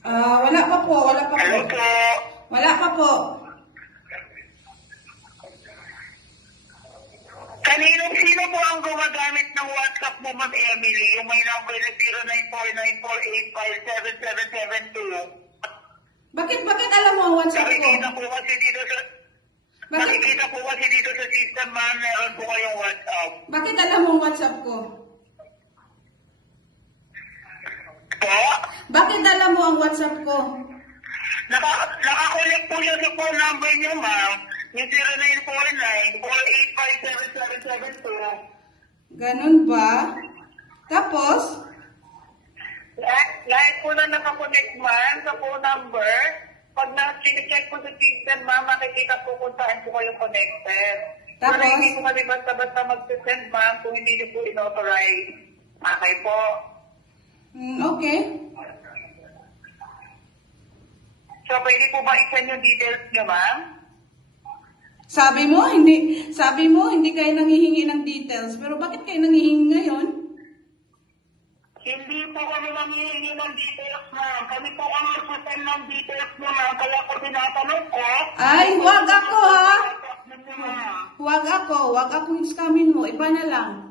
Wala pa po, wala pa po. Hello po. Wala pa po. Sino po ang gumagamit ng WhatsApp mo, Ma'am Emily? Yung may number na 0949485772. Bakit alam mo ang WhatsApp ko? Nakikita po kasi dito sa system, ma'am, meron po kayong WhatsApp. Bakit alam mo ang WhatsApp ko? Po? Bakit alam mo ang WhatsApp ko? Nakakulik po siya sa phone number niyo, ma'am. Yung 0949485772. Ganun ba? Tapos? Lahat po na nakakonect, ma'am, sa phone number. Pag na-check po sa system, ma'am, makikita po kung saan po kayo connected. Tapos? Pero hindi po kami basta-basta mag-send, ma'am, kung hindi niyo po in-authorize. Okay po. Okay. So, pwede po ba i-send yung details niyo, ma'am? Sabi mo hindi kayo nanghihingi ng details. Pero bakit kayo nanghihingi ngayon? Hindi po kami nanghihingi ng details, ma'am. Kami po ang mag-send ng details mo, ma'am. Kaya po tinatanong ko. Ay, huwag ako ha! Ma'am. Huwag akong scamin mo. Iba na lang.